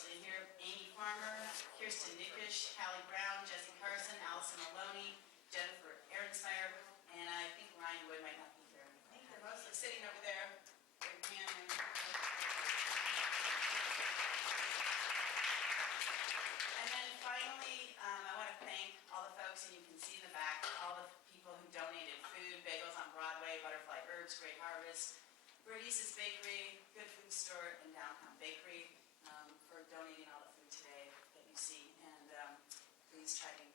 sitting here: Amy Farmer, Kirsten Nickish, Hallie Brown, Jesse Carson, Allison Maloney, Jennifer Ahrensmeyer, and I think Ryan Wood might not be here. I think they're mostly sitting over there. And then finally, I want to thank all the folks, and you can see in the back, all the people who donated food: Bagels on Broadway, Butterfly Herbs, Great Harvest, Bernice's Bakery, Good Food Store, and Downtown Bakery, for donating all the food today that you see. And please try to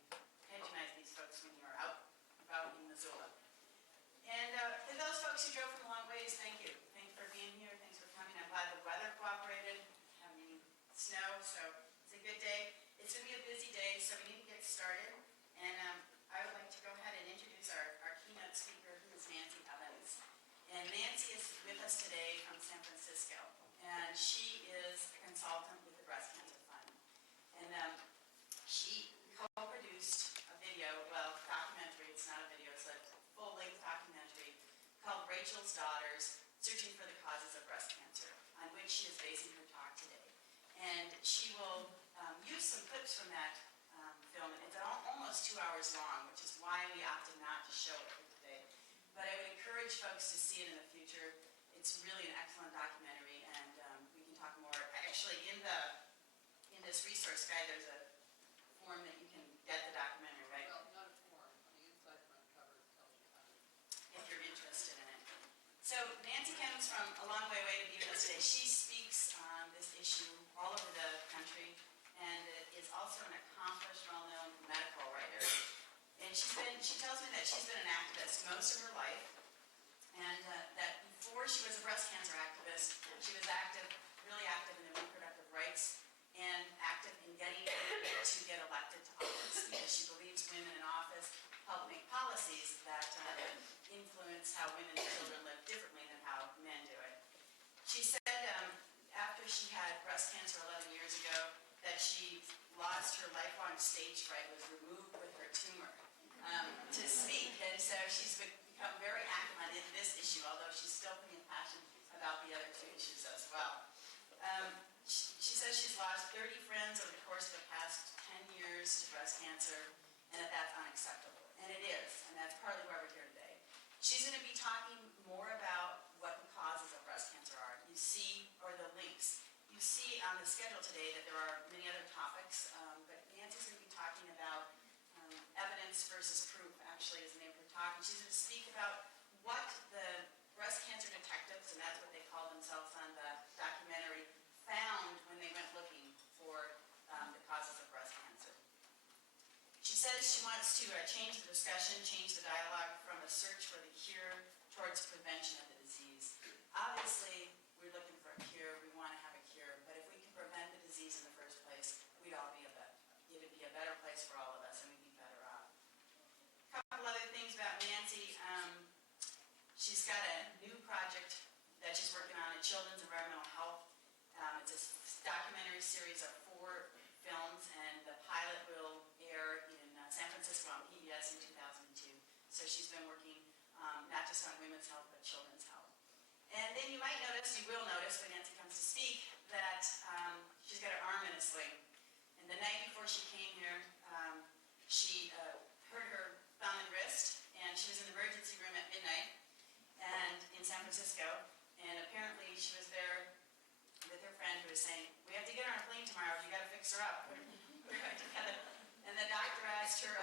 patronize these folks when you're out about in Missoula. And to those folks who drove from a long ways, thank you. Thanks for being here. Thanks for coming. I'm glad the weather cooperated. Having snow, so it's a good day. It's going to be a busy day, so we need to get started. And I would like to go ahead and introduce our keynote speaker, who is Nancy Evans. And Nancy is with us today from San Francisco, and she is a consultant with the Breast Cancer Fund. And she co-produced a video, documentary, it's not a video, it's a full-length documentary called Rachel's Daughters: Searching for the Causes of Breast Cancer, on which she is basing her talk today. And she will use some clips from that film. It's almost 2 hours long, which is why we opted not to show it here today. But I would encourage folks to see it in the future. It's really an excellent documentary, and we can talk more. Actually, in this resource guide, there's a form that you can get the documentary, right? Well, not a form. On the inside front cover tells you how to. If you're interested in it. So Nancy comes from a long way away to be with us today. She speaks on this issue all over the country, and is also an accomplished, well-known medical writer. And she tells me that she's been an activist most of her life, and that before she was a breast cancer activist, she was really active in the reproductive rights, and active in getting women to get elected to office, because she believes women in office help make policies that influence how women and children live differently than how men do it. She said after she had breast cancer 11 years ago, that she lost her lifelong stage fright, was removed with her tumor, to speak. And so she's become very active on this issue, although she's still pretty passionate about the other two issues as well. She says she's lost 30 friends over the course of the past 10 years to breast cancer, and that's unacceptable. And it is, and that's partly why we're here today. She's going to be talking more about what the causes of breast cancer are. You see, or the links. You see on the schedule today that there are many other topics, but Nancy's going to be talking about evidence versus proof, actually, is the name of her talk. And she's going to speak about what the breast cancer detectives, and that's what they call themselves on the documentary, found when they went looking for the causes of breast cancer. She says she wants to change the discussion, change the dialogue from a search for the cure towards prevention of the disease. Obviously, we're looking for a cure, we want to have a cure, but if we can prevent the disease in the first place, it'd be a better place for all of us, and we'd be better off. A couple other things about Nancy. She's got a new project that she's working on, Children's Environmental Health. It's a documentary series of 4 films, and the pilot will air in San Francisco on PBS in 2002. So she's been working not just on women's health, but children's health. And then you might notice, you will notice when Nancy comes to speak, that she's got her arm in a sling. And the night before she came here, she hurt her thumb and wrist, and she was in the emergency room at midnight and in San Francisco. And apparently she was there with her friend who was saying, "We have to get on a plane tomorrow, you got to fix her up." We're going together. And the doctor asked her,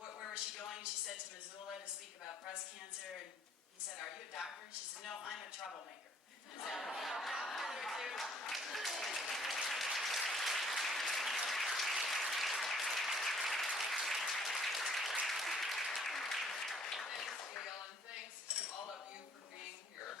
where was she going? She said to Missoula to speak about breast cancer. And he said, "Are you a doctor?" She said, "No, I'm a troublemaker." So, Thanks, Gail, and thanks to all of you for being here.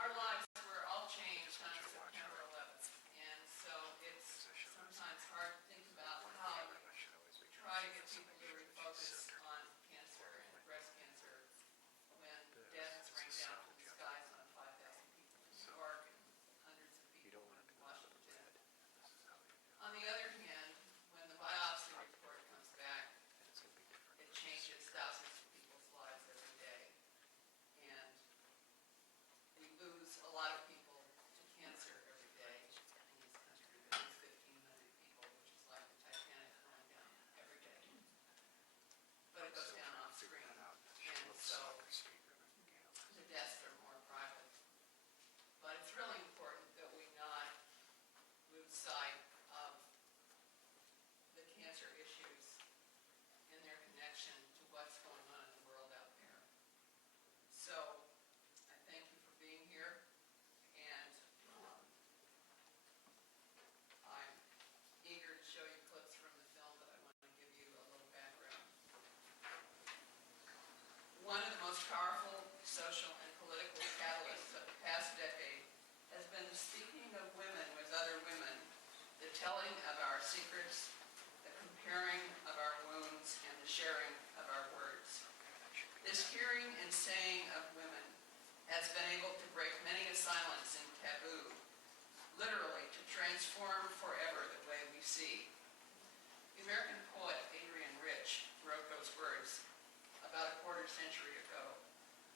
Our lives were all changed on September 11th, and so it's sometimes hard to think about how we try to get people to refocus on cancer and breast cancer when death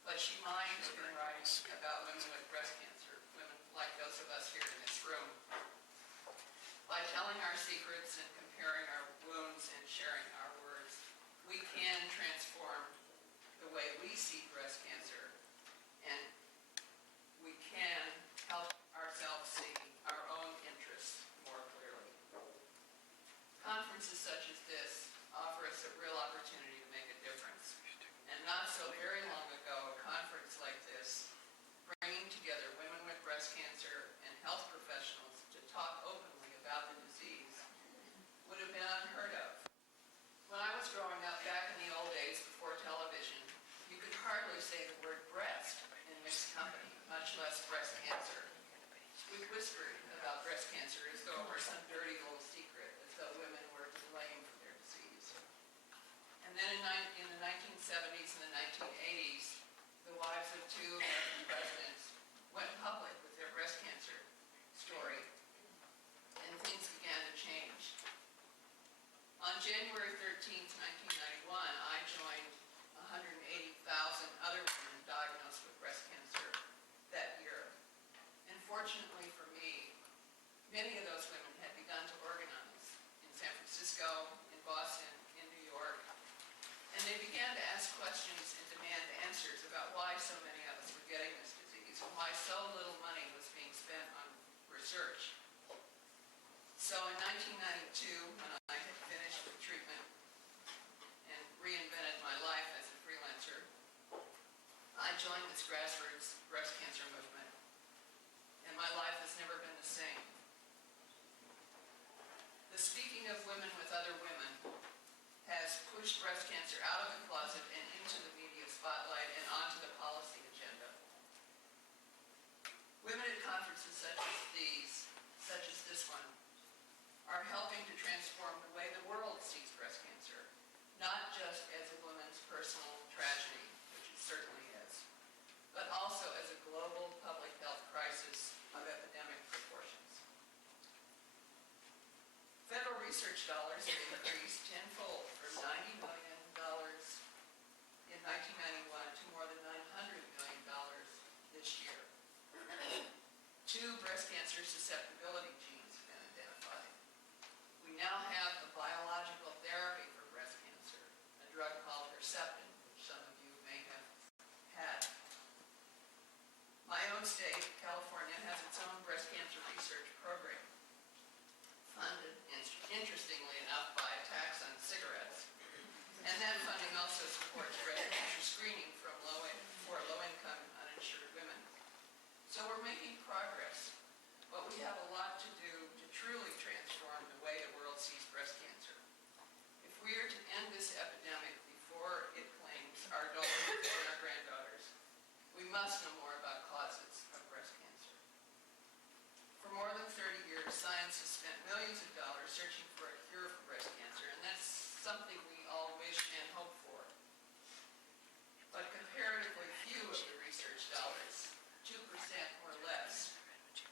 but she might have been writing about women with breast cancer, women like those of us here in this room. By telling our secrets and comparing our wounds and sharing our words, we can transform the way we see breast cancer, and we can help ourselves see our own interests more clearly. Conferences such as this offer us a real opportunity to make a difference. And not so very long ago, a conference like this, bringing together women with breast cancer and health professionals to talk openly about the disease, would have been unheard of. When I was growing up back in the old days before television, you could hardly say the word breast in mixed company, much less breast cancer. We whispered about breast cancer as though it were some dirty little secret, as though women were to blame for their disease. And then in the 1970s and the 1980s, the wives of two American presidents went public with their breast cancer story, and things began to change. On January 13th, 1991, I joined 180,000 other women diagnosed with breast cancer that year. And fortunately for me, many of those women had begun to organize in San Francisco, in Boston, in New York, and they began to ask questions and demand answers about why so many of us were getting this disease and why so little money was being spent on research. So in 1992, when I had finished with treatment and reinvented my life as a freelancer, I joined this grassroots breast cancer movement, and my life has never been the same. The speaking of women with other women has pushed breast cancer out of the closet and into the media spotlight and onto the policy agenda. Women at conferences such as this one, are helping to transform the way the world sees breast cancer, not just as a woman's personal tragedy, which it certainly is, but also as a global public health crisis of epidemic proportions. Federal research dollars have increased tenfold from $90 million in 1991 to more than $900 million this year. 2 breast cancer susceptibility genes have been identified. We now have a biological therapy for breast cancer, a drug called Herceptin, which some of you may have had. My own state, California, has its own breast cancer research program, funded, interestingly enough, by a tax on cigarettes. And that funding also supports breast cancer screening for low-income uninsured women. So we're making progress, but we have a lot to do to truly transform the way the world sees breast cancer. If we are to end this epidemic before it claims our daughters and our granddaughters, we must know more about causes of breast cancer. For more than 30 years, science has spent millions of dollars searching for a cure for breast cancer, and that's something we all wish and hope for. But comparatively few of the research dollars, 2% or less,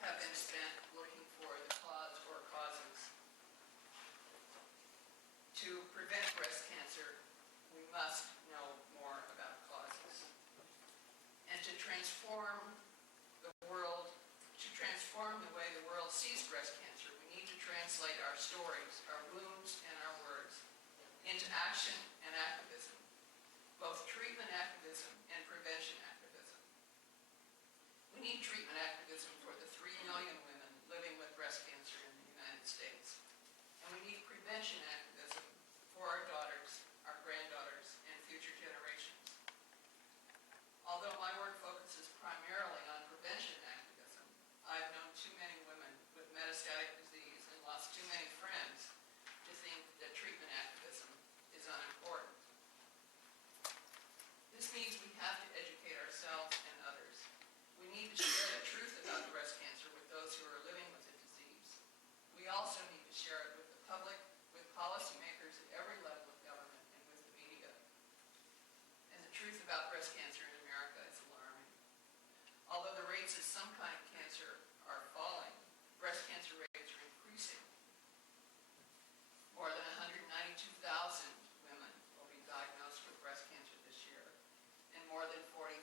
have been spent looking for the cause or causes. To prevent breast cancer, we must know more about causes. And to transform the way the world sees breast cancer, we need to translate our stories, our wounds, and our words into action and activism, both treatment activism and prevention activism. We need treatment activism for the 3 million women living with breast cancer in the United States. And we need prevention activism for our daughters, our granddaughters, and future generations. Although my work focuses primarily on prevention activism, I've known too many women with metastatic disease and lost too many friends to think that treatment activism is unimportant. This means we have to educate ourselves and others. We need to share the truth about breast cancer with those who are living with the disease. We also need to share it with the public, with policymakers at every level of government, and with the media. And the truth about breast cancer in America is alarming. Although the rates of some kind of cancer are falling, breast cancer rates are increasing. More than 192,000 women will be diagnosed with breast cancer this year, and more than 40,000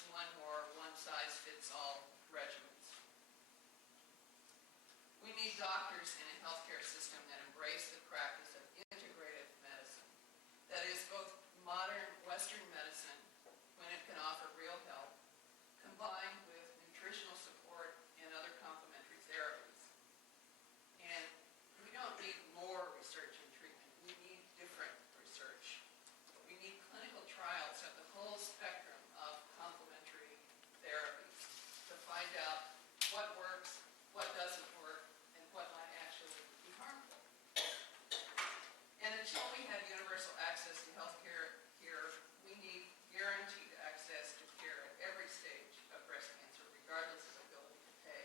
just one more one-size-fits-all regimens. We need doctors in a healthcare system that embrace the practice of integrative medicine. That is both modern Western medicine, when it can offer real help, combined with nutritional support and other complementary therapies. And we don't need more research and treatment. We need different research. We need clinical trials of the whole spectrum of complementary therapies to find out what works, what doesn't work, and what might actually be harmful. And until we have universal access to health care here, we need guaranteed access to care at every stage of breast cancer, regardless of ability to pay.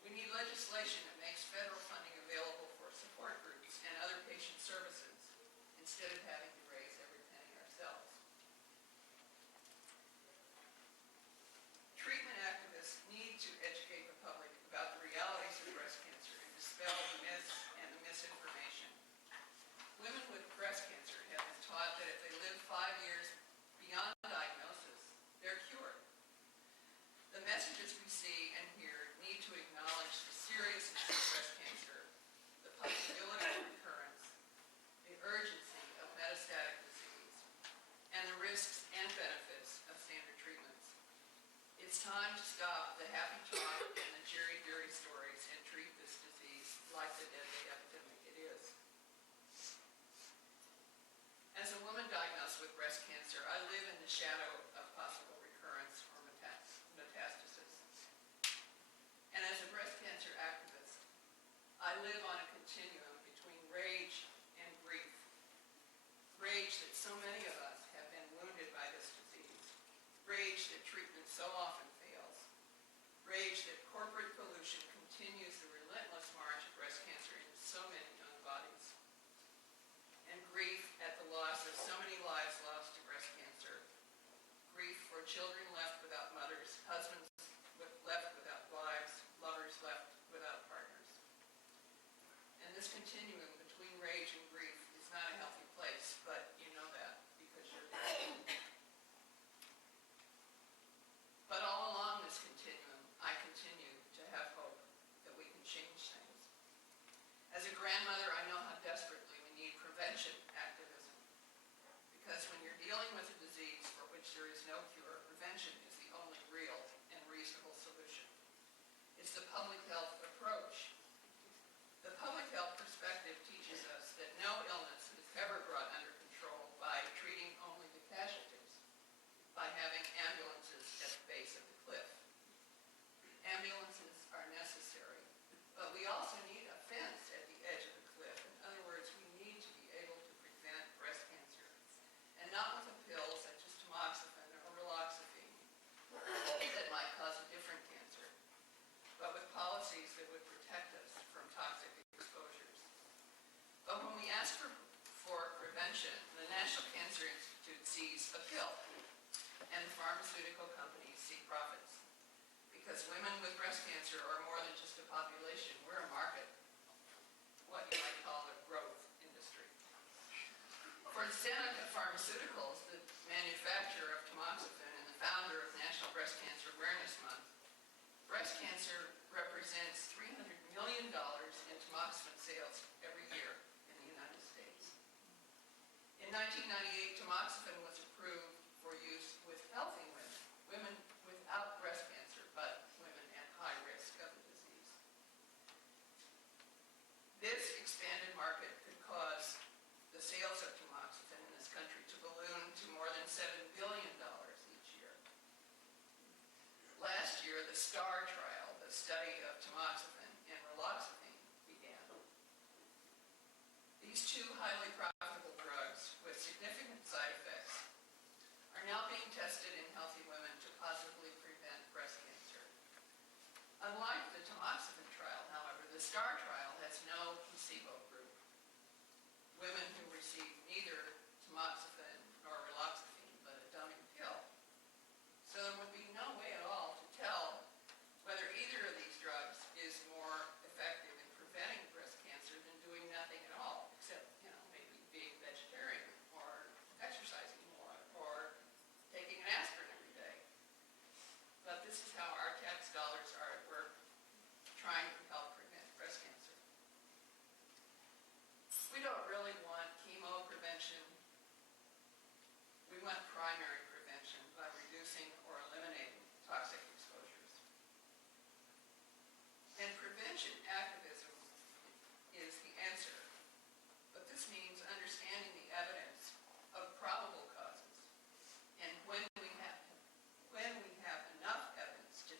We need legislation that makes federal funding available for support groups and other patient services, instead of having to raise every penny ourselves. Treatment activists need to educate the public about the realities of breast cancer and dispel the myths and the misinformation. Women with breast cancer have been taught that if they live 5 years beyond diagnosis, they're cured. The messages we see and hear need to acknowledge the seriousness of breast cancer, the possibility of recurrence, the urgency of metastatic disease, and the risks and benefits of standard treatments. It's time to stop the happy talk and the cherry-berry stories and treat this disease like the deadly epidemic it is. As a woman diagnosed with breast cancer, I live in the shadow of possible recurrence or metastasis. And as a breast cancer activist, I live on a continuum between rage and grief. Rage that so many of us have been wounded by this disease. Rage that treatment so often fails. Rage that corporate pollution continues the relentless march of breast cancer into so many young bodies. And grief at the loss of so many lives lost to breast cancer. Grief for children left without mothers, husbands left without wives, lovers left without partners. And this continuum between rage and grief is not a healthy place, but you know that because you're there. But all along this continuum, I continue to have hope that we can change things. As a grandmother, I know how desperately we need prevention activism. Because when you're dealing with a disease for which there is no cure, prevention is the only real and reasonable solution. It's the public health approach. The public health perspective teaches us that no illness is ever brought under control by treating only the casualties, by having ambulances at the base of the cliff. Ambulances are necessary, but we also need a fence at the edge of the cliff. In other words, we need to be able to prevent breast cancer, and not with a pill such as tamoxifen or raloxifene that might cause a different cancer, but with policies that would protect us from toxic exposures. But when we ask for prevention, the National Cancer Institute sees a pill, and pharmaceutical companies see profits. Because women with breast cancer are more than just a population, we're a market, what you might call a growth industry. For Seneca Pharmaceuticals, the manufacturer of tamoxifen and the founder of National Breast Cancer Awareness Month, breast cancer represents $300 million in tamoxifen sales every year in the United States. In 1998, tamoxifen was approved for use with healthy women, women without breast cancer, but women at high risk of the disease. This expanded market could cause the sales of tamoxifen in this country to balloon to more than $7 billion each year. Last year, the STAR trial, the study of tamoxifen and raloxifene, began. These two highly profitable drugs with significant side effects are now being tested in healthy women to possibly prevent breast cancer. Unlike the tamoxifen trial, however, the STAR trial has no placebo group. Women who receive neither tamoxifen nor raloxifene, but a dummy pill. So there would be no way at all to tell whether either of these drugs is more effective in preventing breast cancer than doing nothing at all, except, maybe being vegetarian or exercising more or taking an aspirin this is how our tax dollars are at work trying to help prevent breast cancer. We don't really want chemo prevention. We want primary prevention by reducing or eliminating toxic exposures. And prevention activism is the answer. But this means understanding the evidence of probable causes. And when we have enough evidence to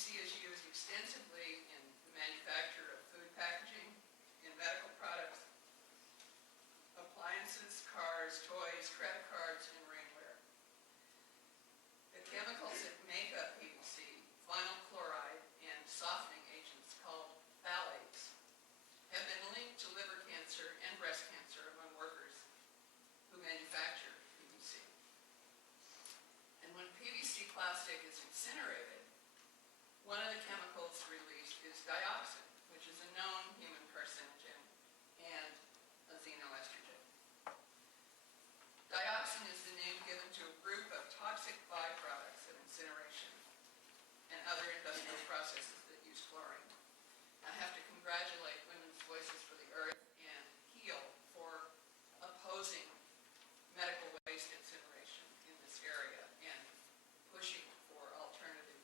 PVC is used extensively in the manufacture of food packaging, in medical products, appliances, cars, toys, credit cards, and rainwear. The chemicals that make up PVC, vinyl chloride, and softening agents called phthalates, have been linked to liver cancer and breast cancer among workers who manufacture PVC. And when PVC plastic is incinerated, one of the chemicals released is dioxin, which is a known human carcinogen and a xenoestrogen. Dioxin is the name given to a group of toxic byproducts of incineration and other industrial processes that use chlorine. I have to congratulate Women's Voices for the Earth and HEAL for opposing medical waste incineration in this area and pushing for alternative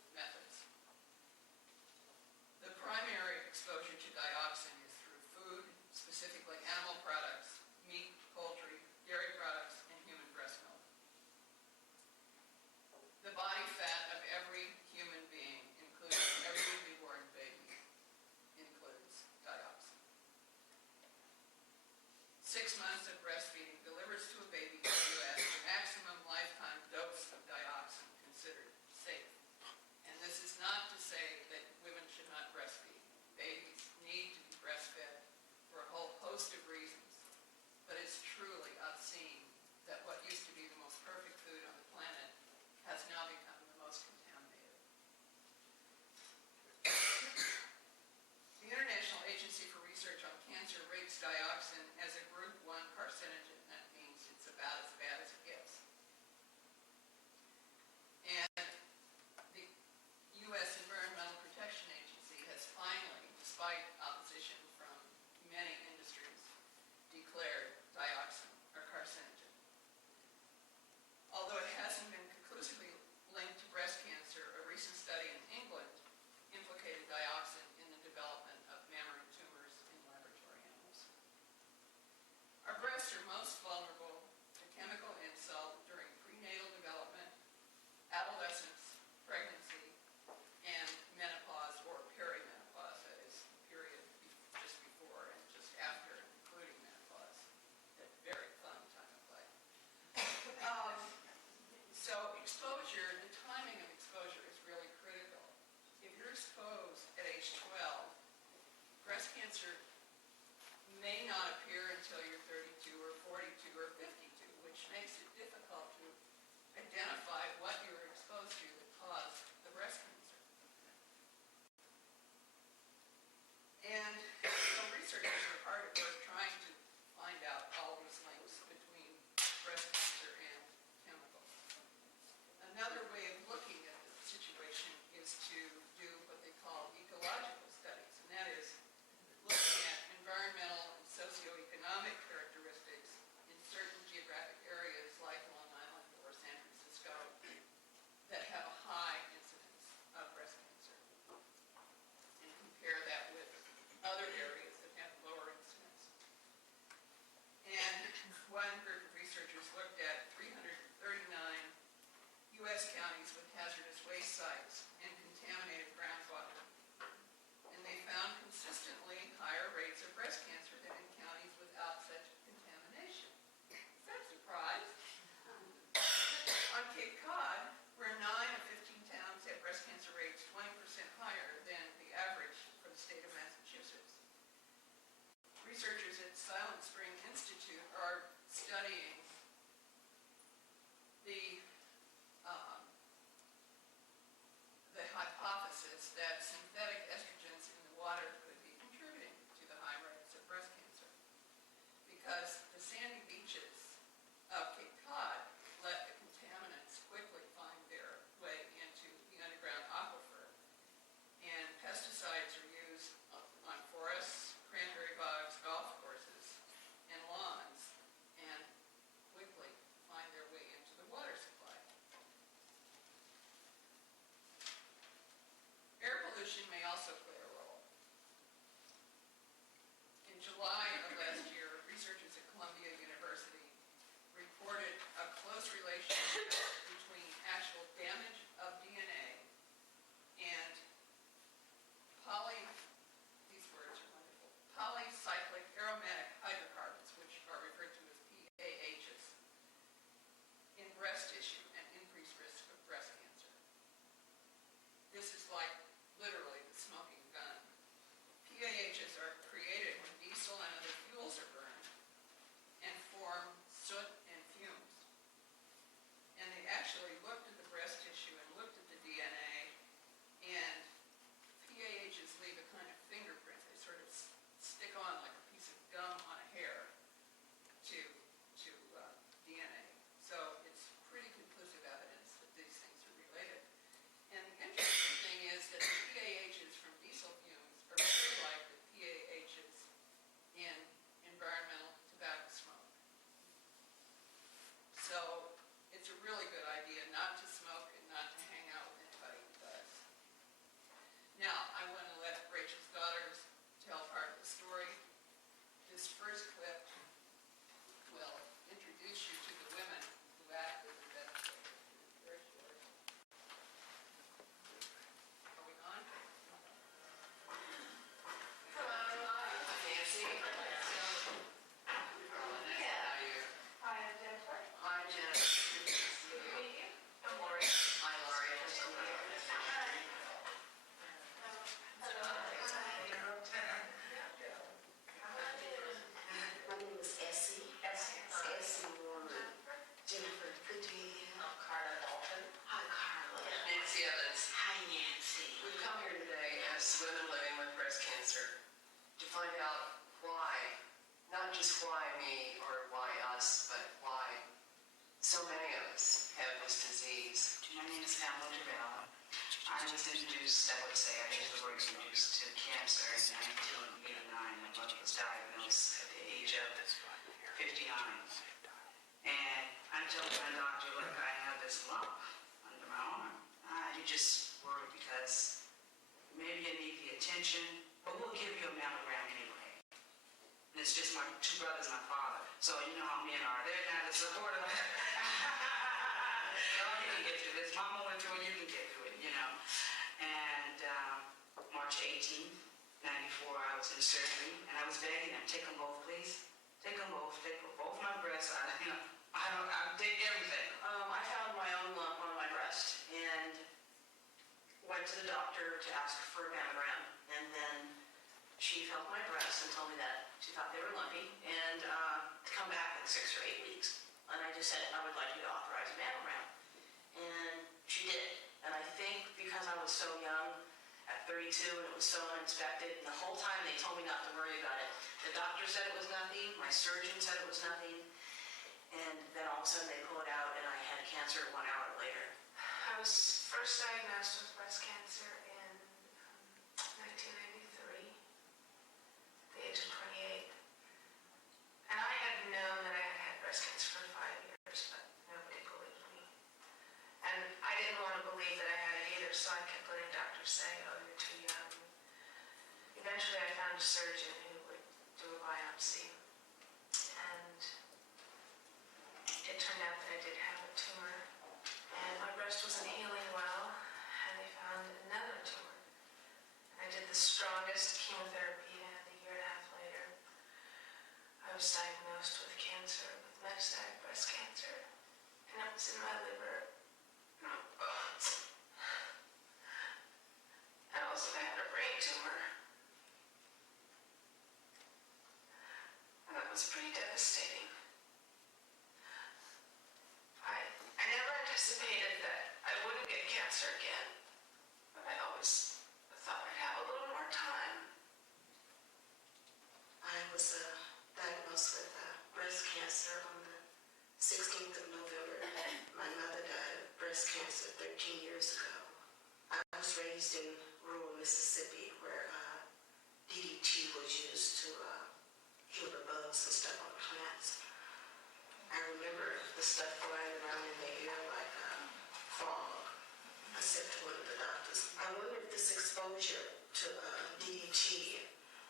Nancy Evans. Hi, Nancy. We've come here today as women living with breast cancer to find out why, not just why me or why us, but why so many of us have this disease. My name is Pamela Durrell. I was introduced, I would say I used the word introduced to cancer in 1989. My mother was diagnosed at the age of 59. And I told my doctor, look, I have this lump under my arm. You just worried because maybe you need the attention, but we'll give you a mammogram anyway. And it's just my two brothers and my father. So you know how men are. They're kind of supportive. Girl, you can get through this. Mama went through it, you can get through it, you know. And March 18th, 94, I was in surgery, and I was begging them, take them both, please. Take them both. Take both my breasts. I'll take everything. I found my own lump on my breast and went to the doctor to ask for a mammogram. And then she felt my breasts and told me that she thought they were lumpy and to come back in 6 or 8 weeks. And I just said, I would like you to authorize a mammogram. And she did. And I think because I was so young, at 32, and it was so unexpected, and the whole time they told me not to worry about it. The doctor said it was nothing, my surgeon said it was nothing, and then all of a sudden they pull it out and I had cancer 1 hour later. I was first diagnosed with breast cancer in 1993, at the age of 28. And I had known that I had had breast cancer for 5 years, but nobody believed me. And I didn't want to believe that I had it either, so I kept letting doctors say, oh, you're too young. Eventually I found a surgeon who would do a biopsy. And it turned out that I did have a tumor. And my breast wasn't healing well, and they found another tumor. And I did the strongest chemotherapy, and a year and a half later, I was diagnosed with cancer, with metastatic breast cancer. And it was in my liver, and my bones. I also had a brain tumor. And that was pretty devastating. I never anticipated that I wouldn't get cancer again, but I always thought I'd have a little more time. I was diagnosed with breast cancer on the 16th of November. My mother died of breast cancer 13 years ago. I was raised in rural Mississippi where DDT was used to kill the bugs and stuff on plants. I remember the stuff flying around in the air like fog. I said to one of the doctors, I wonder if this exposure to DDT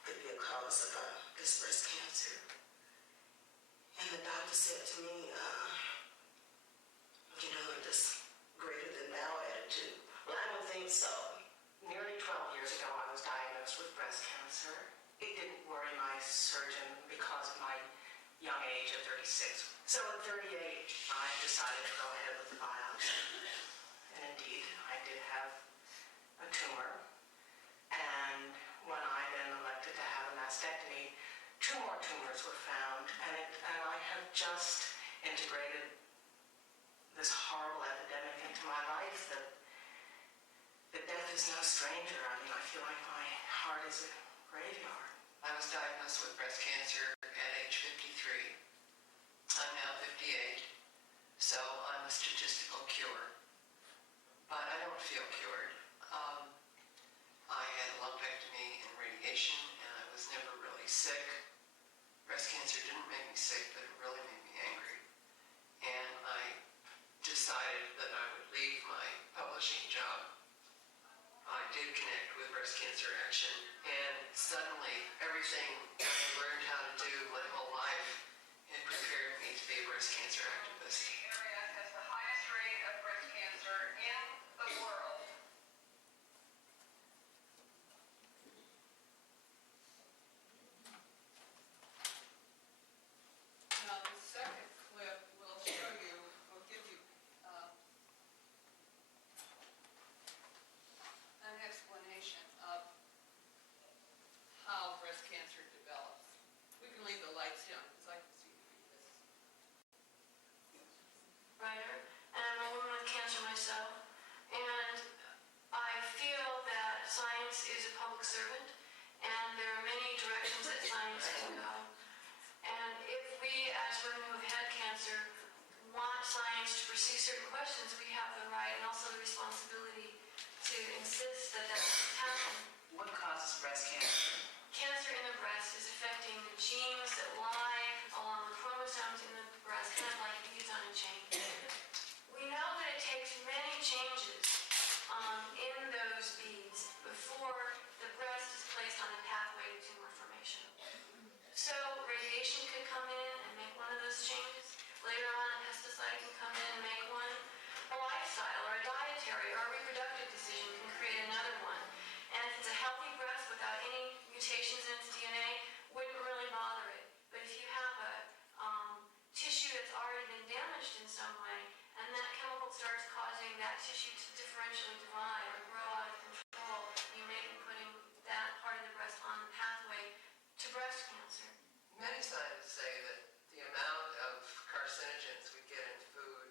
could be a cause of this breast cancer. And the doctor said to me, this greater than thou attitude. Well, I don't think so. Nearly 12 years ago, I was diagnosed with breast cancer. It didn't worry my surgeon because of my young age of 36. So at 38, I decided to go ahead with the biopsy. And indeed, I did have a tumor. And when I then elected to have a mastectomy, 2 more tumors were found. And I have just integrated this horrible epidemic into my life that death is no stranger. I mean, I feel like my heart is a graveyard. I was diagnosed with breast cancer at age 53. I'm now 58, so I'm a statistical cure. But I don't feel cured. I had a lumpectomy and radiation, and I was never really sick. Breast cancer didn't make me sick, but it really made me angry. And I decided that I would leave my publishing job. I did connect with Breast Cancer Action, and suddenly everything I learned how to do my whole life had prepared me to be a breast cancer activist. The area has the highest rate of breast cancer in the world. Now, the second clip will show you, will give you an explanation of how breast cancer develops. science is a public servant, and there are many directions that science can go. And if we, as women who have had cancer, want science to pursue certain questions, we have the right and also the responsibility to insist that that happen. What causes breast cancer? Cancer in the breast is affecting the genes that lie along the chromosomes in the breast, kind of like beads on a chain. We know that it takes many changes in those beads before the breast is placed on a pathway to tumor formation. So radiation could come in and make one of those changes. Later on, a pesticide can come in and make one. A lifestyle or a dietary or a reproductive decision can create another one. And if it's a healthy breast without any mutations in its DNA, wouldn't really bother it. But if you have a tissue that's already been damaged in some way, and that chemical starts causing that tissue to differentially divide or grow out of control, you may be putting that part of the breast on the pathway to breast cancer. Many scientists say that the amount of carcinogens we get in food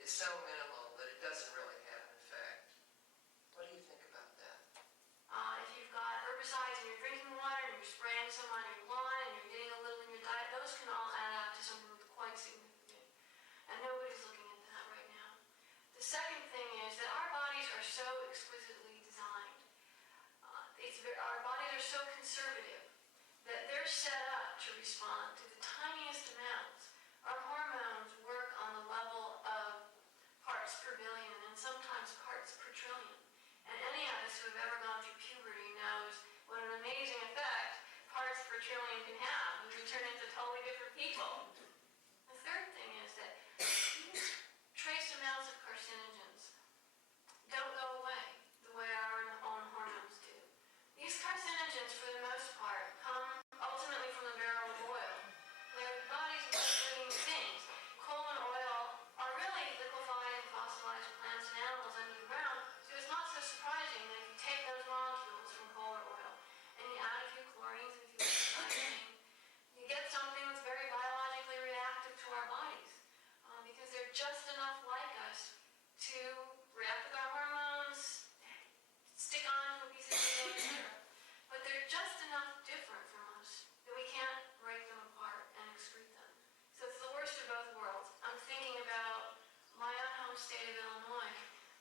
is so minimal that it doesn't really have an effect. What do you think about that? If you've got herbicides in your drinking water and you're spraying some on your lawn and you're getting a little in your diet, those can all add up to something quite significant. And nobody's looking at that right now. The second thing is that our bodies are so exquisitely designed. Our bodies are so conservative that they're set up to respond to the tiniest amounts. Our hormones work on the level of parts per billion and sometimes parts per trillion. And any of us who have ever gone through puberty knows what an amazing effect parts per trillion can have when we turn into totally different people. The third thing is that trace amounts of carcinogens don't go away the way our own hormones do. These carcinogens, for the most part, come ultimately from the barrel of oil. Their bodies make living things. Coal and oil are really liquefied and fossilized plants and animals under the ground, so it's not so surprising that if you take those molecules from coal or oil and you add a few chlorines and a few hydrogen, you get something that's very biologically reactive to our bodies, because they're just enough like us to react with our hormones, stick on to a piece of DNA, etc. But they're just enough different from us that we can't break them apart and excrete them. So it's the worst of both worlds. I'm thinking about my own home state of Illinois,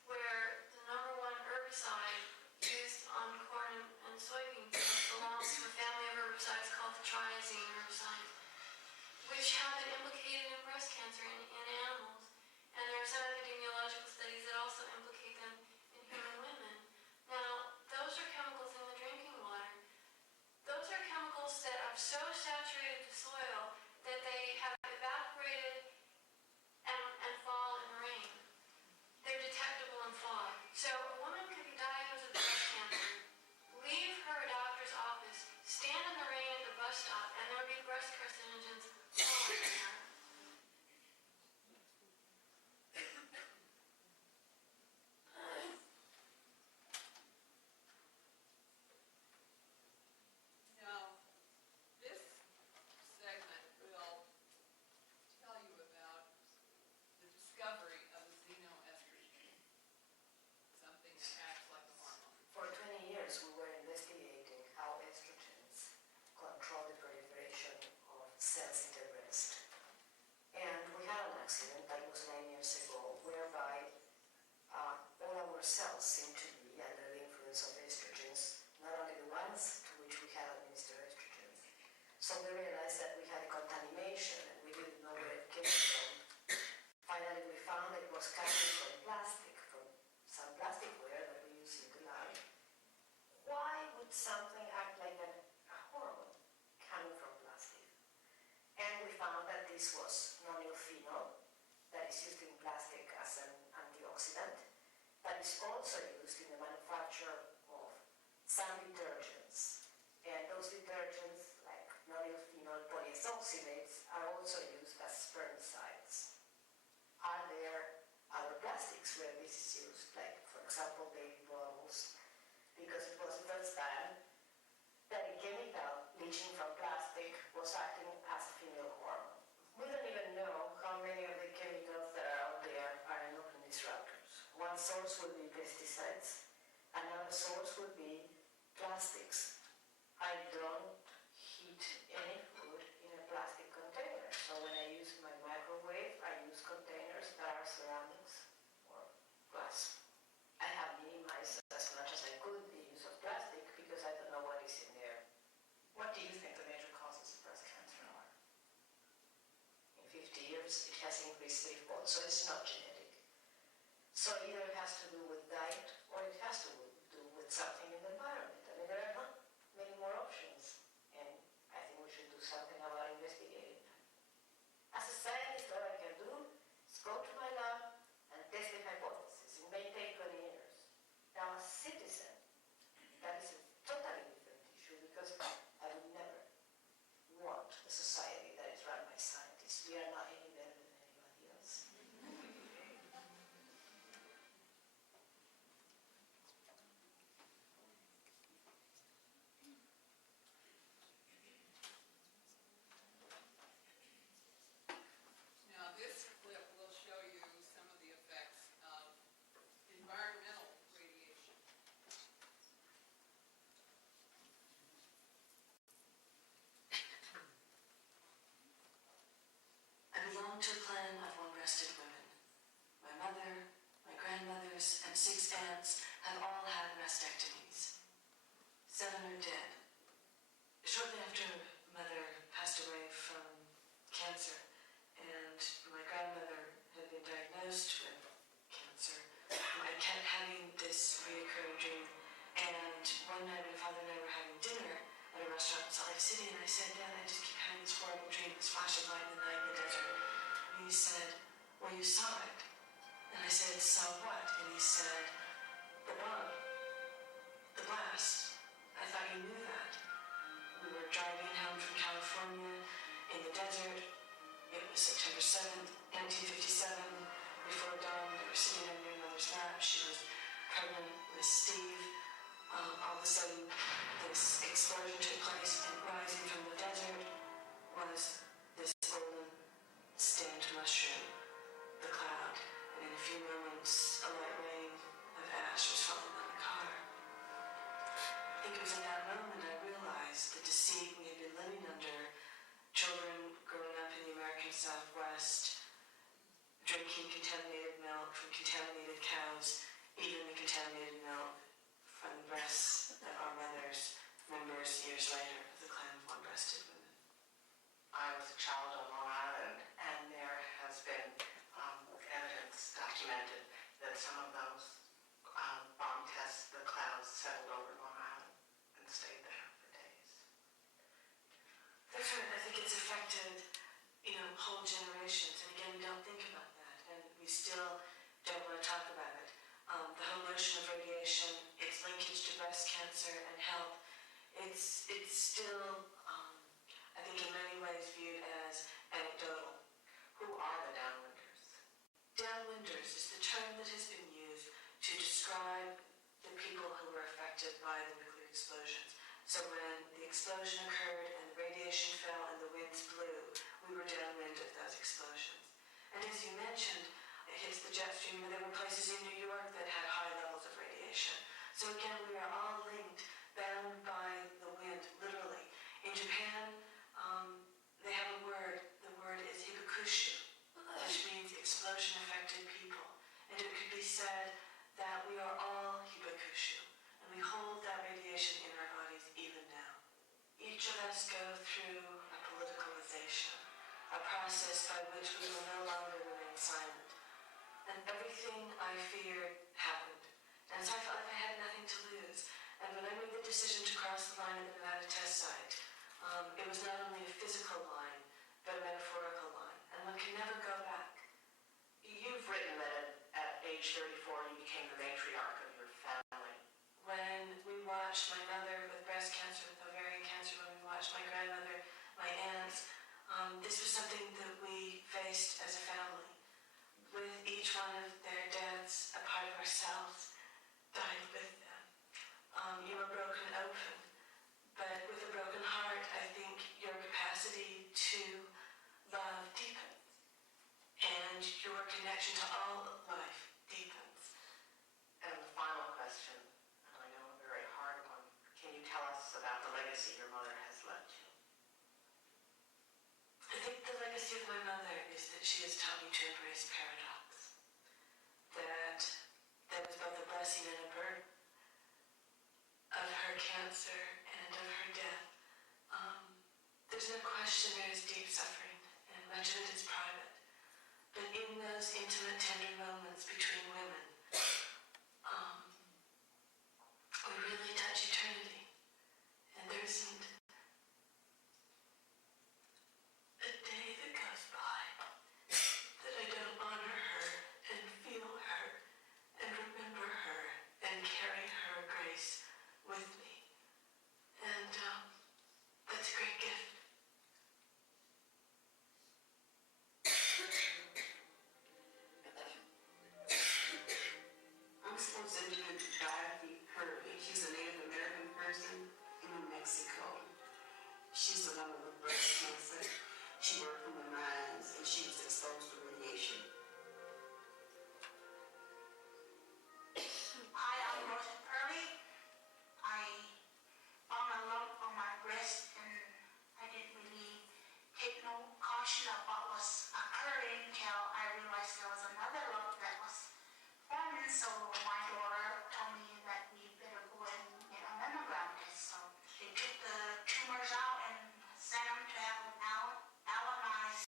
where the #1 herbicide used on corn and soybeans belongs to a family of herbicides called the triazine herbicides, which have been implicated in breast cancer in animals. And there are some epidemiological studies that also implicate them in human women. Now, those are chemicals in the drinking water. Those are chemicals that have so saturated the soil that they have evaporated and fall in rain. They're detectable in fog. So a woman could be diagnosed with breast cancer, leave her doctor's office, stand in the rain at the bus stop, and there would be breast carcinogens falling in her. Now, this segment will tell you about the discovery of a xenoestrogen, something that acts like a hormone. For 20 years, we were investigating how estrogens control the proliferation of cells in the breast. And we had an accident that was 9 years ago, whereby all our cells seemed to be under the influence of estrogens, not only the ones to which we had administered estrogens. So we realized that we had a contamination and we didn't know where it came from. Finally, we found that it was coming from plastic, from some plasticware that we use in the lab. Why would something act like a hormone coming from plastic? And we found that this was nonylphenol, that is used in plastic as an antioxidant, that is also used in the manufacture of some detergents. And those detergents, like nonylphenol polyisoxylates, are also used as spermicides. Are there other plastics where this is used, like, for example, baby bottles? Because it was the first time that a chemical leaching from plastic was acting as a female hormone. We don't even know how many of the chemicals that are out there are endocrine disruptors. One source would be pesticides, another source would be plastics. I don't heat any food in a plastic container. So when I use my microwave, I use containers that are ceramics or glass. I have minimized as much as I could the use of plastic because I don't know what is in there. What do you think the major causes of breast cancer are? In 50 years, it has increased threefold, so it's not genetic. So either it has to do with diet or it has to do with something in the environment. I mean, there are not many more options, and I think we should do something about investigating that. As a scientist, all I can do is go to my lab and test the hypothesis. It may take 20 years. Now, as a citizen, that is a totally different issue because I would never want a society that is run by scientists. We are not any better than anybody else. Now, this clip will show you some of the effects of environmental radiation. I belong to a clan of one-breasted women. My mother, my grandmothers, and 6 aunts have all had mastectomies. 7 are dead. Shortly after mother passed away from cancer, and my grandmother had been diagnosed with cancer, I kept having this reoccurring dream. And one night my father and I were having dinner at a restaurant in Salt Lake City, and I said, Dad, I just keep having this horrible dream, this flash of light in the night in the desert. And he said, well, you saw it. And I said, saw what? And he said, the bomb, the blast. I thought you knew that. We were driving home from California in the desert. It was September 7th, 1957. Before dawn, we were sitting on your mother's lap. She was pregnant with Steve. All of a sudden, this explosion took place, and rising from the desert was this golden stand mushroom, the cloud. And in a few moments, a light rain of ash was falling on the car. I think it was in that moment I realized the deceit we had been living under. Children growing up in the American Southwest, drinking contaminated milk from contaminated cows, even the contaminated milk from the breasts of our mothers, members years later of the clan of one-breasted women. I was a child on Long Island, and there has been evidence documented that some of those bomb tests, the clouds settled over Long Island and stayed there for days. That's right. I think it's affected, whole generations. And again, we don't think about that, and we still don't want to talk about it. The whole notion of radiation, its linkage to breast cancer and health, it's still, I think, in many ways viewed as anecdotal. Who are the downwinders? Downwinders is the term that has been used to describe the people who were affected by the nuclear explosions. So when the explosion occurred and the radiation fell and the winds blew, we were downwind of those explosions. And as you mentioned, it hits the jet stream, and there were places in New York that had high levels of radiation. So again, we are all linked, bound by the wind, literally. In Japan, they have a word. The word is hibakushu, which means explosion-affected people. And it could be said that we are all hibakushu, and we hold that radiation in our bodies even now. Each of us go through a politicalization, a process by which we will no longer remain silent. And everything I feared happened. And so I felt like I had nothing to lose. And when I made the decision to cross the line at the Nevada test site, it was not only a physical line, but a metaphorical line. And one can never go back. You've written that at age 34 you became the matriarch of your family. When we watched my mother with breast cancer, with ovarian cancer, when we watched my grandmother, my aunts, this was something that we faced as a family. With each one of their deaths, a part of ourselves died with them. You were broken open, but with a broken heart, I think your capacity to love deepens, and your connection to all of life deepens. And the final question, and I know a very hard one, can you she has taught me to embrace paradox. That there was both a blessing and a burden of her cancer and of her death. There's no question there is deep suffering, and much of it is private. But in those intimate, tender moments between women, we really touch eternity. And there isn't a day that goes by that I don't honor her and feel her and remember her and carry her grace with me. And that's a great gift. I'm supposed to introduce Dorothy Kirby. She's a Native American person in New Mexico. She's a woman with breast cancer. She worked in the mines and she was exposed to radiation. Hi, I'm Rosa Purley. I found a lump on my breast and I didn't really take no caution of what was occurring until I realized there was another lump that was forming. So my daughter told me that we better go and get a mammogram test. So they took the tumors out and sent them to have them analyzed.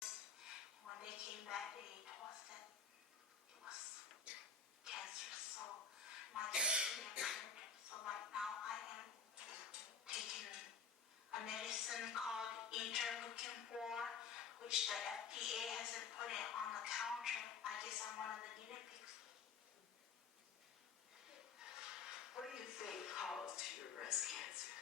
When they came back, they told us that it was cancerous. So my cancer occurred. So right now I am taking a medicine called interleukin-4, which the FDA hasn't put it on the counter. I guess I'm one of the guinea pigs. What do you think caused your breast cancer?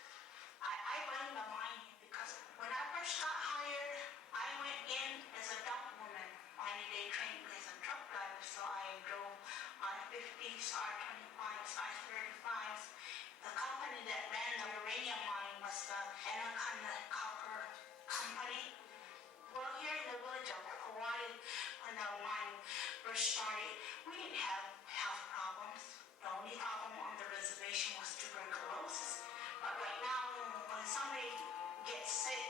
I blame the mining because when I first got hired, I went in as a dump woman. Mining they trained me as a truck driver, so I drove I-50s, R-25s, I-35s. The company that ran the uranium mine was the Anaconda Copper Company. Well, here in the village of Hawaii, when the mine first started, we didn't have health problems. The only problem on the reservation was tuberculosis. But right now, when somebody gets sick,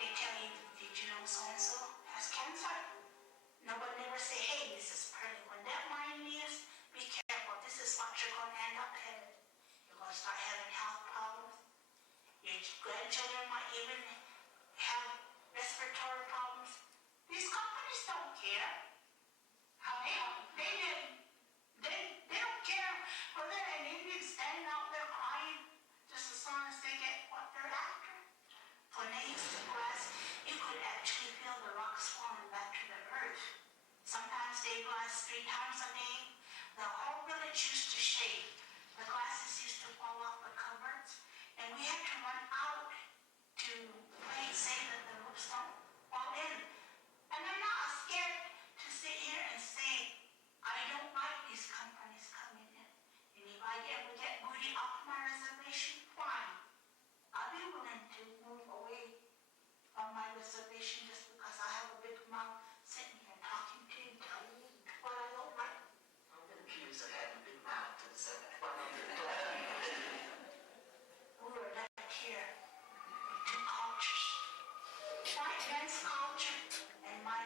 they tell you, did you know so-and-so has cancer? Nobody never say, hey, Mrs. Purley, when that mine is, be careful. This is what you're going to end up having. You're going to start having health problems. Your grandchildren might even have respiratory problems. These companies don't care. They don't care whether an Indian's standing out there crying just as long as they get what they're after. When they used to blast, you could actually feel the rocks falling back to the earth. Sometimes they blast 3 times a day. The whole village used to shake. The glasses used to fall off the cupboards, and we had to run out to play it safe that the roofs don't fall in. And I'm not scared to sit here and say, I don't like these companies coming in. And if I ever get booted off my reservation, fine. I'll be willing to move away from my reservation just because I have a big mouth sitting here talking to you, telling you what I don't like. I've been accused of having a big mouth, so that's why I'm We were left here with 2 cultures. White man's culture and my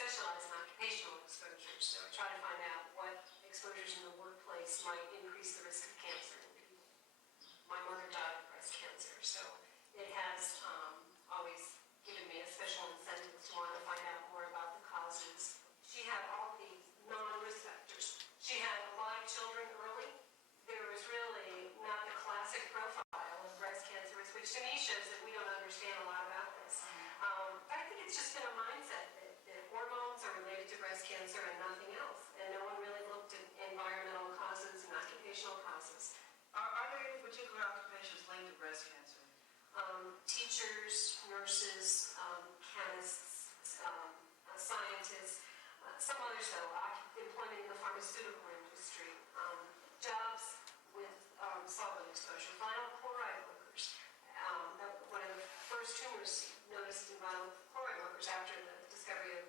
specialize in occupational exposures, so I try to find out what exposures in the workplace might increase the risk of cancer in people. My mother died of breast cancer, so it has always given me a special incentive to want to find out more about the causes. She had all these non-risk factors. She had a lot of children early. There was really not the classic profile of breast cancer risk, which to me shows that we don't understand a lot about this. But I think it's just been a mindset that hormones are related to breast cancer and nothing else. And no one really looked at environmental causes and occupational causes. Are there any particular occupations linked to breast cancer? Teachers, nurses, chemists, scientists, some others though, employment in the pharmaceutical industry, jobs with solvent exposure, vinyl chloride workers. One of the first tumors noticed in vinyl chloride workers after the discovery of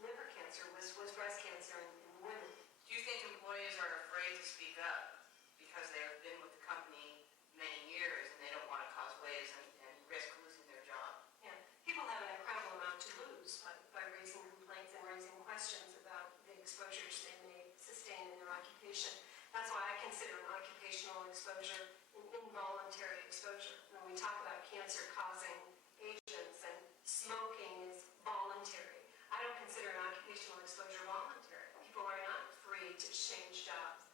liver cancer was breast cancer in women. Do you think employees are afraid to speak up because they've been with the company many years and they don't want to cause waves and risk losing their job? Yeah, people have an incredible amount to lose by raising complaints and raising questions about the exposures they may sustain in their occupation. That's why I consider an occupational exposure an involuntary exposure. When we talk about cancer-causing agents and smoking is voluntary, I don't consider an occupational exposure voluntary. People are not free to change jobs.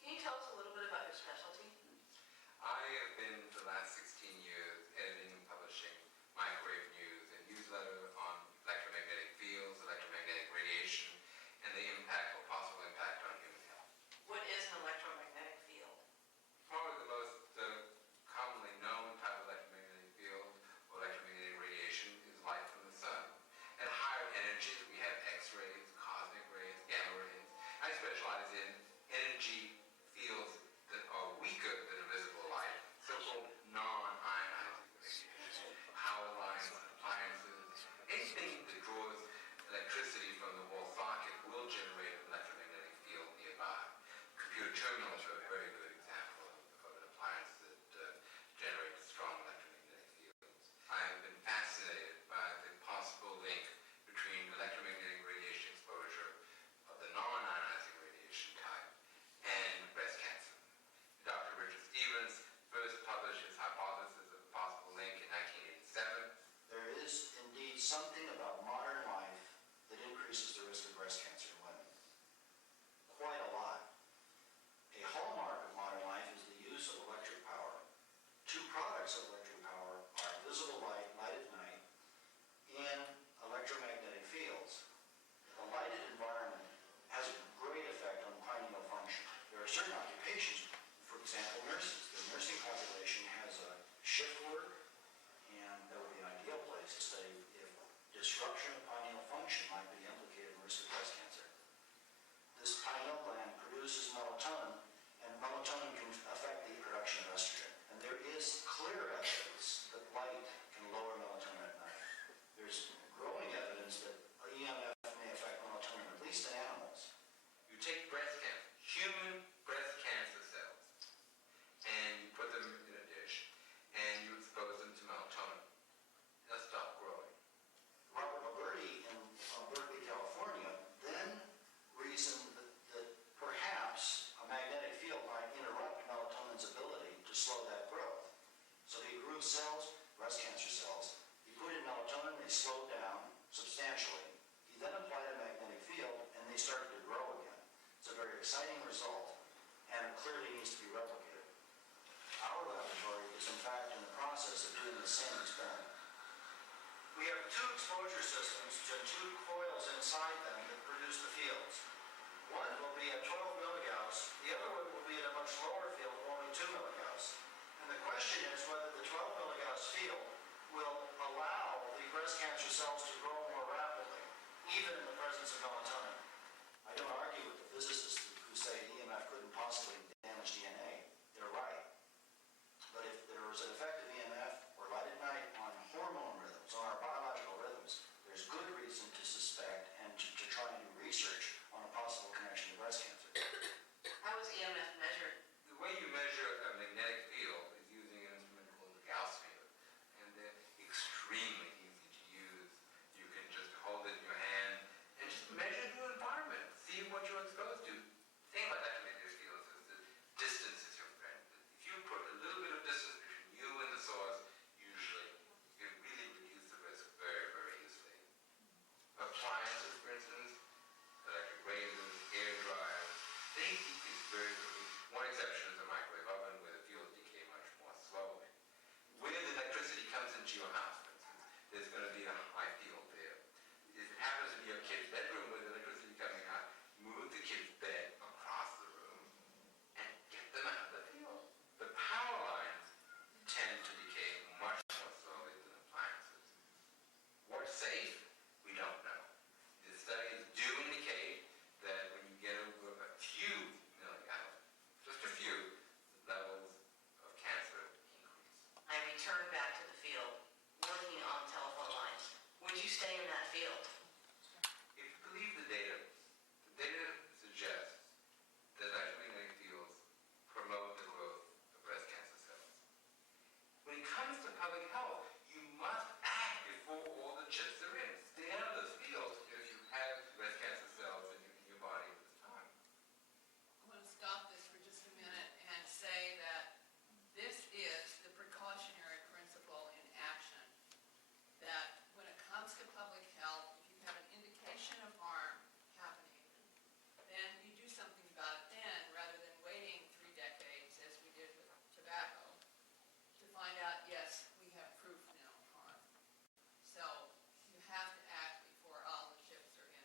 Can you tell us a little bit about your specialty? I have been for the last 16 years editing and publishing microwave news and newsletter on electromagnetic fields, electromagnetic radiation, and the impact or possible impact on human health. What is an electromagnetic field? Probably the most commonly known type of electromagnetic field or electromagnetic radiation is light from the sun. At higher energies, we have X-rays, cosmic rays, gamma rays. I specialize in energy fields that are weaker than invisible light, so-called non-ionizing radiation. Power lines, appliances, anything that draws electricity from the wall socket will generate an electromagnetic field nearby. Computer terminals are a very good example of an appliance that generates strong electromagnetic fields. I have been fascinated by the possible link between electromagnetic radiation exposure of the non-ionizing radiation type and breast cancer. Dr. Richard Stevens first published his hypothesis of a possible link in 1987. There is indeed something about modern life that increases the risk of breast cancer in women. Quite a lot. A hallmark of modern life is the use of electric power. Two products of electric power are visible light, light at night, and electromagnetic fields. The lighted environment has a great effect on pineal function. There are certain occupations, for example, nurses. The nursing population has a shift work, and that would be an ideal place to study if disruption of pineal function might be implicated in risk of breast cancer. This pineal gland produces melatonin, and melatonin can affect the production of estrogen. And there is clear evidence that light can lower melatonin at night. There's growing evidence that EMF may affect melatonin, at least in animals. You take breast cancer, human breast cancer cells, and you put them in a dish, and you expose them to melatonin. They'll stop growing. Robert Alberti in Berkeley, California, then reasoned that perhaps a magnetic field might interrupt melatonin's ability to slow that growth. So he grew cells, breast cancer cells. He put in melatonin, they slowed down substantially. He then applied a magnetic field, and they started to grow again. It's a very exciting result, and it clearly needs to be replicated. Our laboratory is in fact in the process of doing the same experiment. We have two exposure systems to two coils inside them that produce the fields. One will be at 12 milligauss, the other one will be at a much lower field, only 2 milligauss. And the question is whether the 12 milligauss field will allow the breast cancer cells to grow more rapidly, even in the presence of melatonin. I don't argue with the physicists who say EMF couldn't possibly damage DNA. They're right. But if there was an effect of EMF or light at night on hormone rhythms, on our biological rhythms, there's good reason to suspect and to return back to the field, working on telephone lines, would you stay in that field? If you believe the data suggests that electromagnetic fields promote the growth of breast cancer cells. When it comes to public health, you must act before all the chips are in. Stay out of those fields if you have breast cancer cells in your body at this time. I want to stop this for just a minute and say that this is the precautionary principle in action. That when it comes to public health, if you have an indication of harm happening, then you do something about it then, rather than waiting 3 decades, as we did with tobacco, to find out, yes, we have proof now of harm. So you have to act before all the chips are in.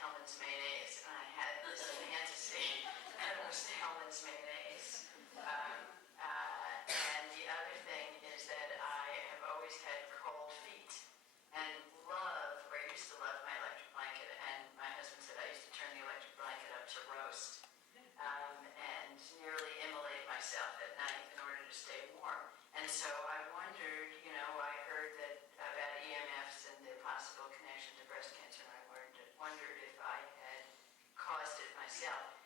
Hellman's mayonnaise, and I had this fantasy that it was Hellman's mayonnaise. And the other thing is that I have always had cold feet and used to love my electric blanket. And my husband said I used to turn the electric blanket up to roast and nearly immolate myself at night in order to stay warm. And so I wondered, I heard that about EMFs and the possible connection to breast cancer, and I wondered if I had caused it myself.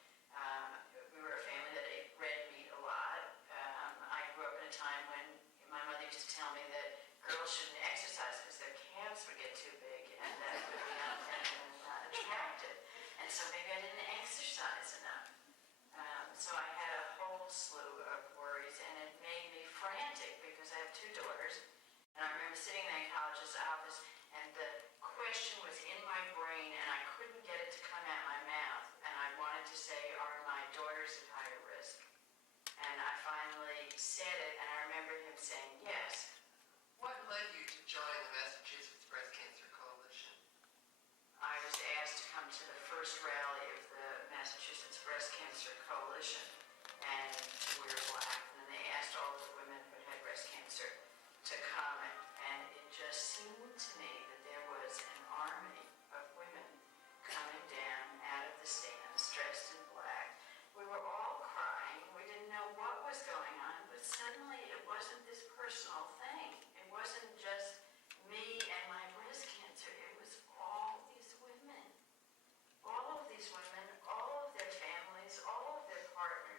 We were a family that ate red meat a lot. I grew up in a time when my mother used to tell me that girls shouldn't exercise because their calves would get too big and that would be unattractive. And so maybe I didn't exercise enough. So I had a whole slew of worries, and it made me frantic because I have 2 daughters. And I remember sitting in the oncologist's office, and the question was in my brain, and I couldn't get it to come out my mouth. And I wanted to say, are my daughters at higher risk? And I finally said it, and I remember him saying yes. What led you to join the Massachusetts Breast Cancer Coalition? I was asked to come to the first rally of the Massachusetts Breast Cancer Coalition and to wear black. And then they asked all the women who had breast cancer to come, and it just seemed to me that there was an army of women coming down out of the stands dressed in black. We were all crying. We didn't know what was going on, but suddenly it wasn't this personal thing. It wasn't just me and my breast cancer. It was all these women. All of these women, all of their families, all of their partners.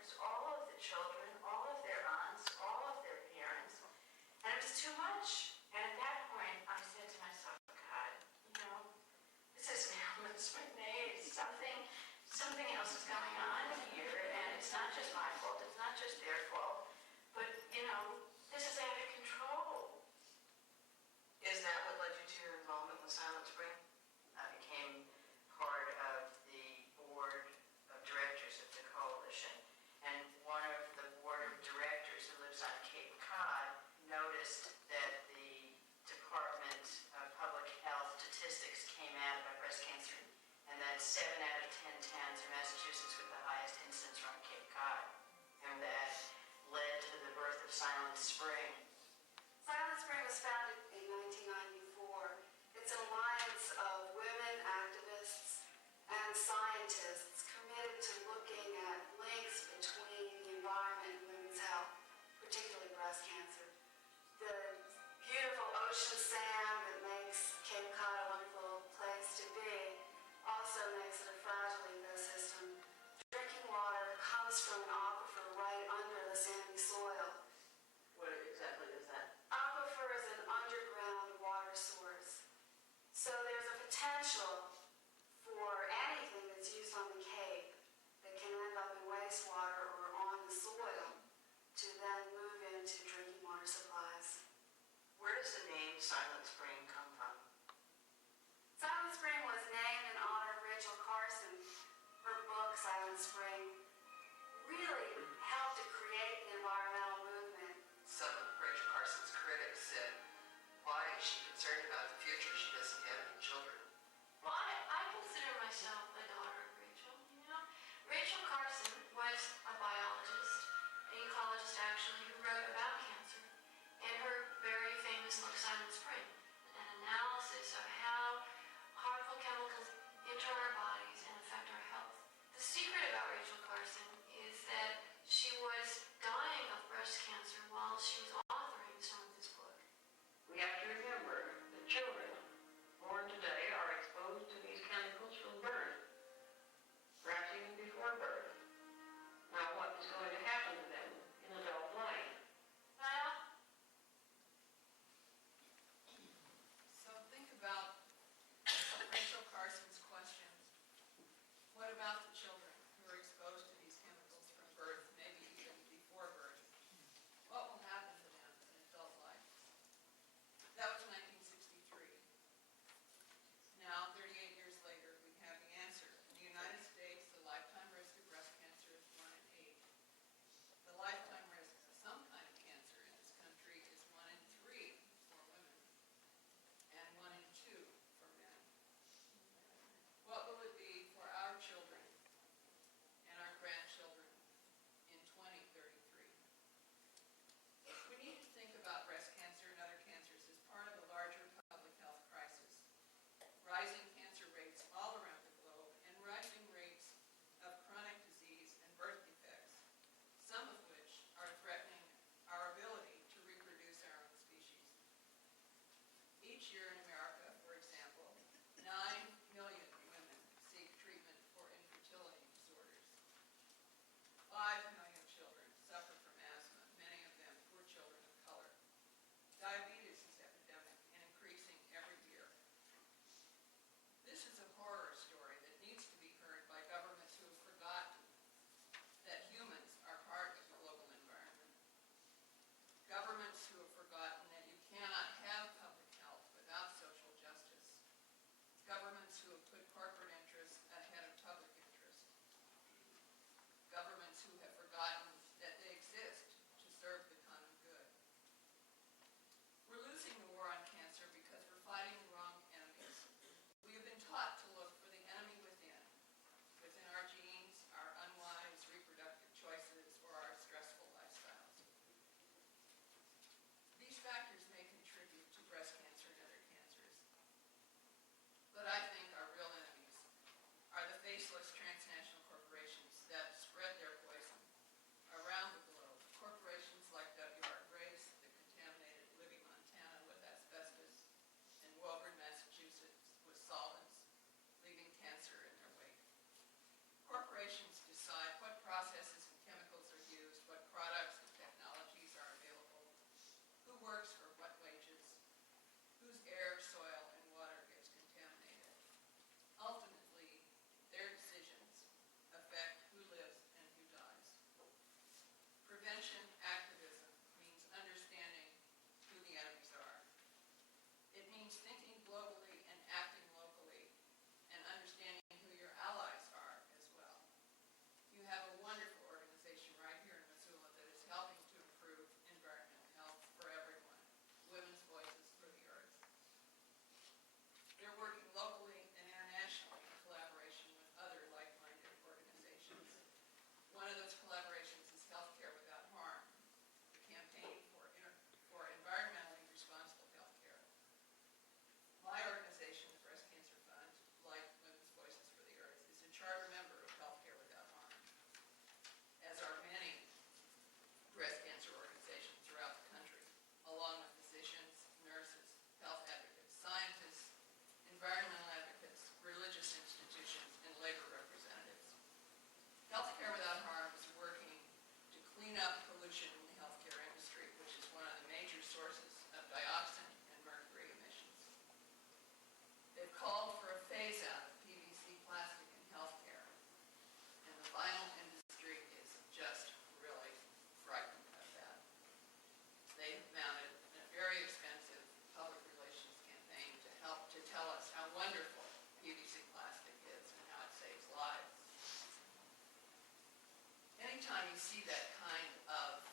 see that kind of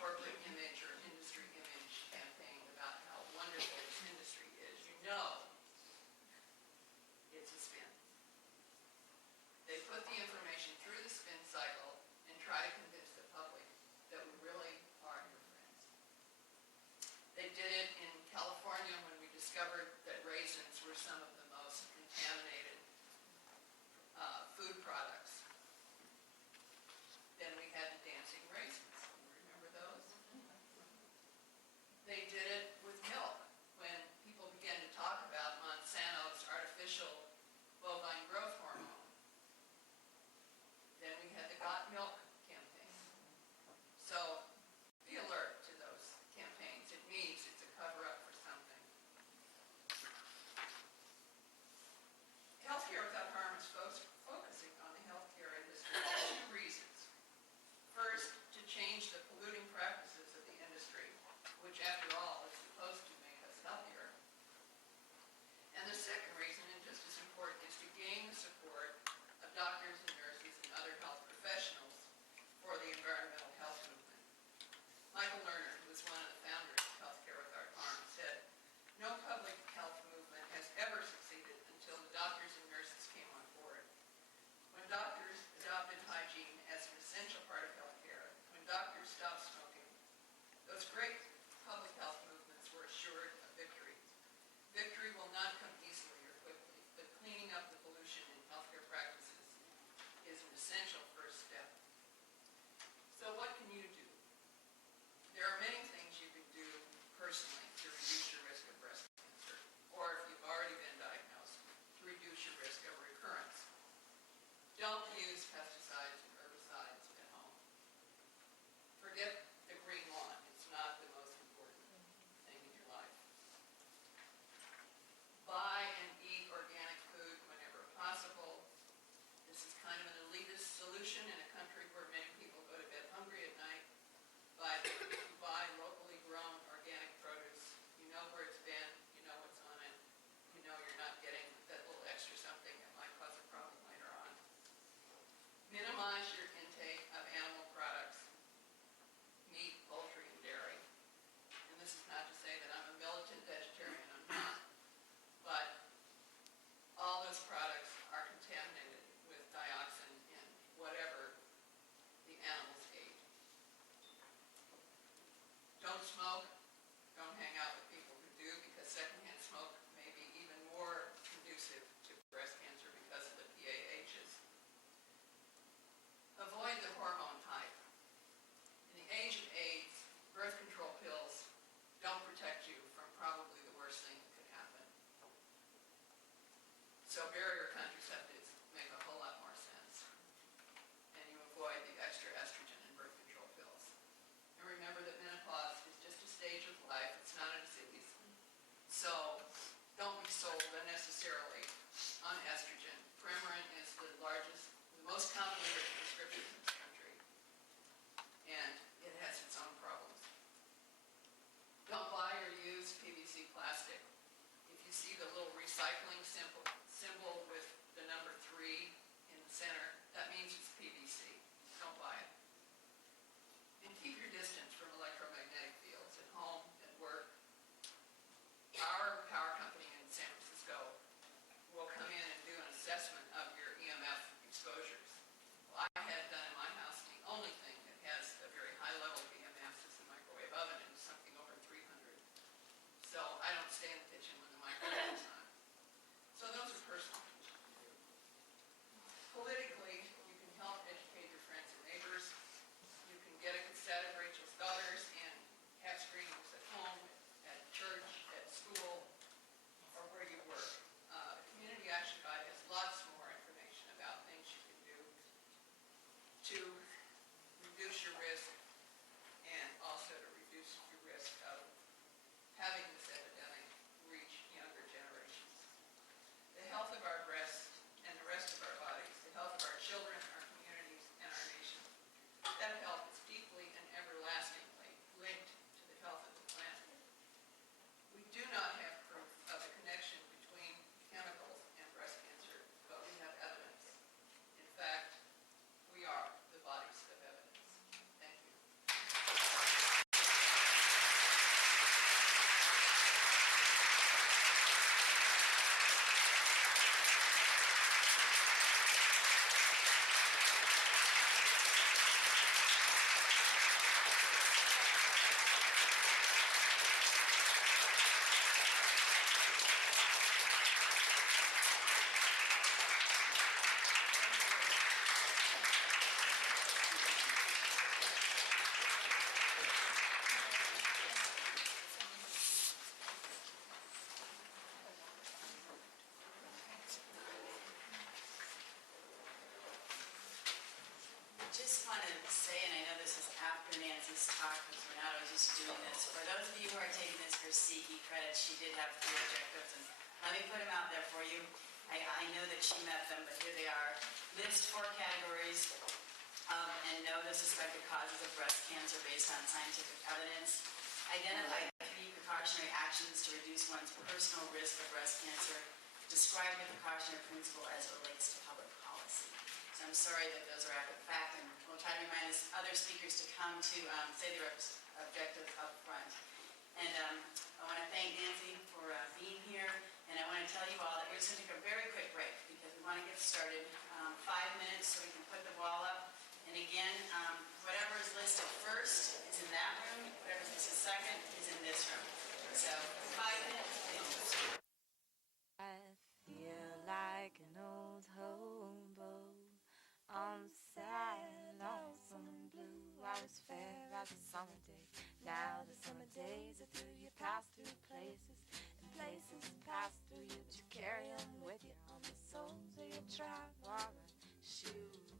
corporate image or industry image campaign about how wonderful this industry is, you know it's a spin. They put the information through the spin cycle and try to convince the public that we really are your friends. They did it in California when we discovered that raisins were some of the most contaminated food products. Then we had to say, and I know this was after Nancy's talk, because we're not always used to doing this. For those of you who are taking this for CE credit, she did have 3 objectives, and let me put them out there for you. I know that she met them, but here they are. List 4 categories of and know the suspected causes of breast cancer based on scientific evidence. Identify 3 precautionary actions to reduce one's personal risk of breast cancer. Describe the precautionary principle as it relates to public policy. So I'm sorry that those are after the fact, and we'll try to remind other speakers to come to say their objectives up front. And I want to thank Nancy for being here, and I want to tell you all that we're just going to take a very quick break because we want to get started. 5 minutes so we can put the wall up. And again, whatever is listed first is in that room, whatever is listed second is in this room. So 5 minutes, please. I feel like an old hobo on the side, lonesome blue. I was fair as a summer day. Now the summer days are through. You pass through places, and places pass through you. But you carry on with you on the soles of your travel shoes.